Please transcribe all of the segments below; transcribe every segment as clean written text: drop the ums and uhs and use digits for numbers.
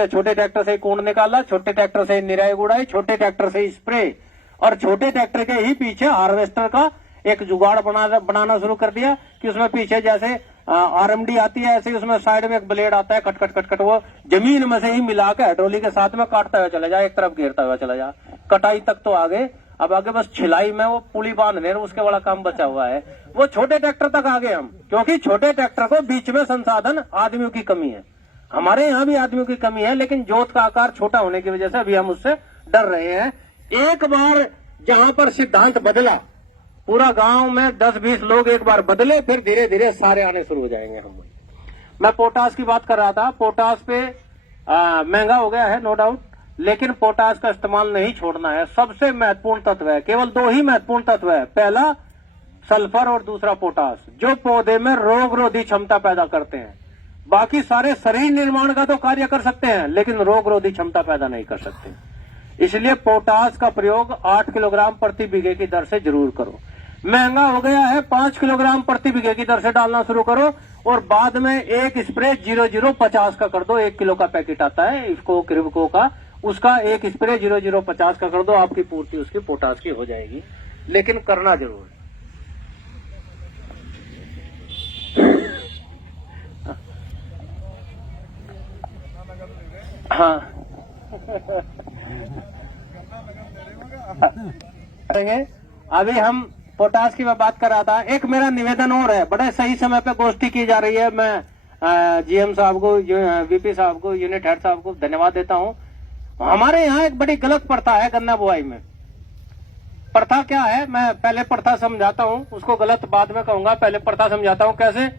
छोटे ट्रैक्टर से कूड़ निकाला, छोटे ट्रैक्टर से निराई गुड़ाई, छोटे ट्रैक्टर से स्प्रे, और छोटे ट्रैक्टर के ही पीछे हार्वेस्टर का एक जुगाड़ बनाना शुरू कर दिया कि उसमें पीछे जैसे आरएमडी आती है ऐसे ही उसमें साइड में एक ब्लेड आता है, कट कट कट कट वो जमीन में से ही मिला के हाइड्रोलिक के साथ में काटता हुआ चला जाए, एक तरफ घेरता हुआ चला जाए, कटाई तक तो आगे। अब आगे बस छिलाई में वो पुली बांधने उसके बड़ा काम बचा हुआ है। वो छोटे ट्रैक्टर तक आगे हम, क्योंकि छोटे ट्रैक्टर को बीच में संसाधन आदमियों की कमी है। हमारे यहाँ भी आदमियों की कमी है, लेकिन जोत का आकार छोटा होने की वजह से अभी हम उससे डर रहे हैं। एक बार जहां पर सिद्धांत बदला, पूरा गांव में 10-20 लोग एक बार बदले, फिर धीरे धीरे सारे आने शुरू हो जाएंगे। हम मैं पोटास की बात कर रहा था। पोटास पे महंगा हो गया है नो डाउट, लेकिन पोटास का इस्तेमाल नहीं छोड़ना है। सबसे महत्वपूर्ण तत्व है, केवल 2 ही महत्वपूर्ण तत्व है, पहला सल्फर और दूसरा पोटास, जो पौधे में रोगरोधी क्षमता पैदा करते हैं। बाकी सारे शरीर निर्माण का तो कार्य कर सकते हैं, लेकिन रोगरोधी क्षमता पैदा नहीं कर सकते। इसलिए पोटास का प्रयोग 8 किलोग्राम प्रति बीघे की दर से जरूर करो। महंगा हो गया है, 5 किलोग्राम प्रति बीघे की दर से डालना शुरू करो, और बाद में एक स्प्रे 0050 का कर दो। 1 किलो का पैकेट आता है इसको क्रिबको का, उसका एक स्प्रे 0050 का कर दो, आपकी पूर्ति उसकी पोटास की हो जाएगी। लेकिन करना जरूर है। हाँ अभी हम पोटास की बात कर रहा था। एक मेरा निवेदन और है, बड़े सही समय पे गोष्ठी की जा रही है। मैं जीएम साहब को, वीपी साहब को, यूनिट हेड साहब को धन्यवाद देता हूँ। हमारे यहाँ एक बड़ी गलत प्रथा है गन्ना बुआई में। प्रथा क्या है, मैं पहले प्रथा समझाता हूँ, उसको गलत बाद में कहूंगा। पहले प्रथा समझाता हूँ कैसे।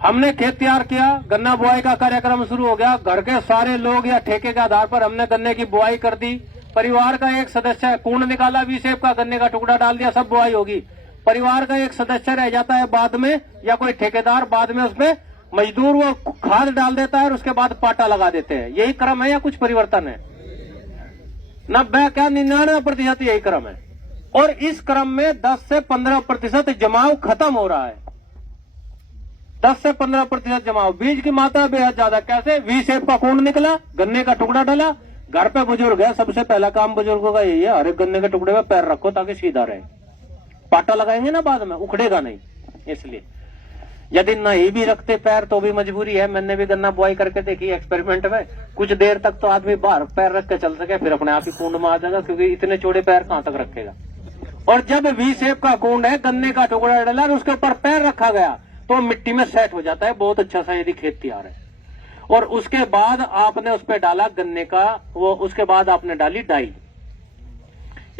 हमने खेत तैयार किया, गन्ना बुआई का कार्यक्रम शुरू हो गया। घर के सारे लोग या ठेके के आधार पर हमने गन्ने की बुआई कर दी। परिवार का एक सदस्य कूड़ निकाला, वी शेप का गन्ने का टुकड़ा डाल दिया, सब बुआई होगी। परिवार का एक सदस्य रह जाता है बाद में, या कोई ठेकेदार बाद में उसमें मजदूर वो खाद डाल देता है और उसके बाद पाटा लगा देते हैं। यही क्रम है या कुछ परिवर्तन है? 99% यही क्रम है। और इस क्रम में 10 से 15% जमाव खत्म हो रहा है। 10 से 15% जमाव। बीज की मात्रा बेहद ज्यादा। कैसे? वी शेप का कूड़ निकला, गन्ने का टुकड़ा डाला, घर पे बुजुर्ग है, सबसे पहला काम बुजुर्गों का यही है, हर एक गन्ने के टुकड़े में पैर रखो ताकि सीधा रहे। पाटा लगाएंगे ना बाद में, उखड़ेगा नहीं। इसलिए यदि नहीं भी रखते पैर तो भी मजबूरी है। मैंने भी गन्ना बुआई करके देखी एक्सपेरिमेंट में, कुछ देर तक तो आदमी बाहर पैर रख के चल सके, फिर अपने आप ही कुंड में आ जाएगा, क्योंकि इतने चौड़े पैर कहां तक रखेगा। और जब वी शेप का कुंड है, गन्ने का टुकड़ा डाला और उसके ऊपर पैर रखा गया तो मिट्टी में सेट हो जाता है बहुत अच्छा सा, यदि खेत तैयार है। और उसके बाद आपने उस पर डाला गन्ने का वो, उसके बाद आपने डाली डाई।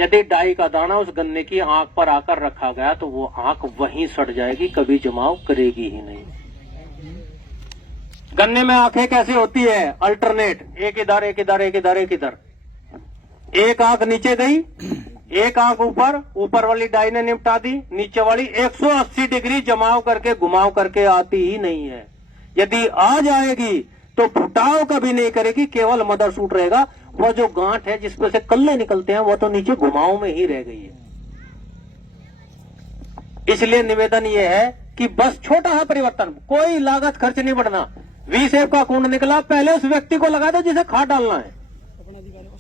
यदि डाई का दाना उस गन्ने की आंख पर आकर रखा गया तो वो आंख वहीं सड़ जाएगी, कभी जमाव करेगी ही नहीं। गन्ने में आंखें कैसे होती है? अल्टरनेट, एक इधर एक इधर एक इधर एक इधर। एक आंख नीचे गई, एक आंख ऊपर, ऊपर वाली डाई ने निपटा दी, नीचे वाली 180 डिग्री जमाव करके घुमाव करके आती ही नहीं है। यदि आ जाएगी तो फुटाव कभी नहीं करेगी, केवल मदर सूट रहेगा। वो जो गांठ है जिसपे से कल्ले निकलते हैं वो तो नीचे घुमाव में ही रह गई है। इसलिए निवेदन ये है कि बस छोटा सा परिवर्तन, कोई लागत खर्च नहीं बढ़ना। वी शेप का कुंड निकला, पहले उस व्यक्ति को लगा दो जिसे खाद डालना है,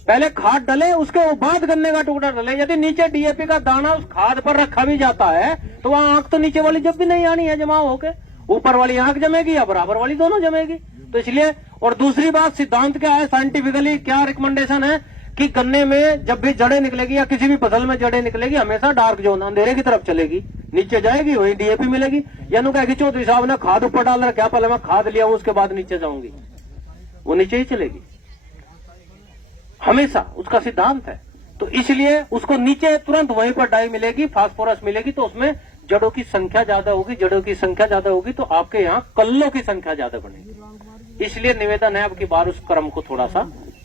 पहले खाद डले, उसके बाद गन्ने का टुकड़ा डले। यदि नीचे डीएपी का दाना उस खाद पर रखा भी जाता है तो वहां आंख तो नीचे वाली जब भी नहीं आनी है जमाव होके, ऊपर वाली आंख जमेगी या बराबर वाली, दोनों जमेगी। तो इसलिए, और दूसरी बात, सिद्धांत क्या है, साइंटिफिकली क्या रिकमेंडेशन है कि गन्ने में जब भी जड़ें निकलेगी या किसी भी फसल में जड़ें निकलेगी, हमेशा डार्क जोन, अंधेरे की तरफ चलेगी, नीचे जाएगी, वही डीएपी मिलेगी। यानी कहेगी चौधरी साहब ने खाद ऊपर डाल रखा, पहले मैं खाद लिया हूं उसके बाद नीचे जाऊंगी, वो नीचे ही चलेगी हमेशा, उसका सिद्धांत है। तो इसलिए उसको नीचे तुरंत वहीं पर डाई मिलेगी, फास्फोरस मिलेगी, तो उसमें जड़ों की संख्या ज्यादा होगी। जड़ों की संख्या ज्यादा होगी तो आपके यहाँ कल्लों की संख्या ज्यादा बढ़ेगी। इसलिए निवेदन है अब की बार उस क्रम को थोड़ा सा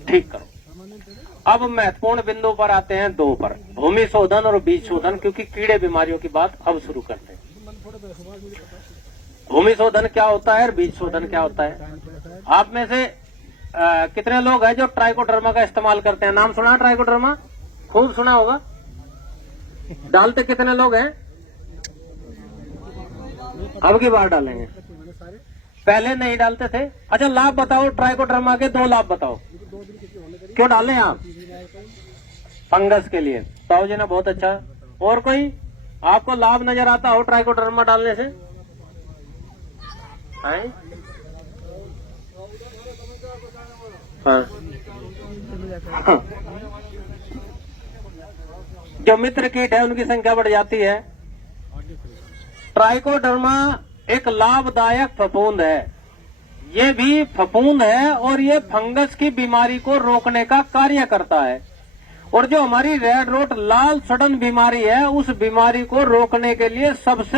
ठीक करो। अब महत्वपूर्ण बिंदु पर आते हैं 2 पर, भूमि शोधन और बीज शोधन, क्योंकि कीड़े बीमारियों की बात अब शुरू करते हैं। भूमि शोधन क्या होता है और बीज शोधन क्या होता है? आप में से कितने लोग हैं जो ट्राइकोडर्मा का इस्तेमाल करते हैं? नाम सुना ट्राइकोडर्मा? खूब सुना होगा। डालते कितने लोग हैं? अब की बार डालेंगे। पहले नहीं डालते थे। अच्छा लाभ बताओ, ट्राइकोडर्मा के 2 लाभ बताओ, क्यों डालें आप? फंगस के लिए। ताऊ जी ने बहुत अच्छा। और कोई आपको लाभ नजर आता हो ट्राइकोडर्मा डालने से? हाँ। हाँ। जो मित्र कीट है उनकी संख्या बढ़ जाती है। ट्राइकोडर्मा एक लाभदायक फफूंद है, ये भी फफूंद है और ये फंगस की बीमारी को रोकने का कार्य करता है। और जो हमारी रेड रोट लाल सड़न बीमारी है, उस बीमारी को रोकने के लिए सबसे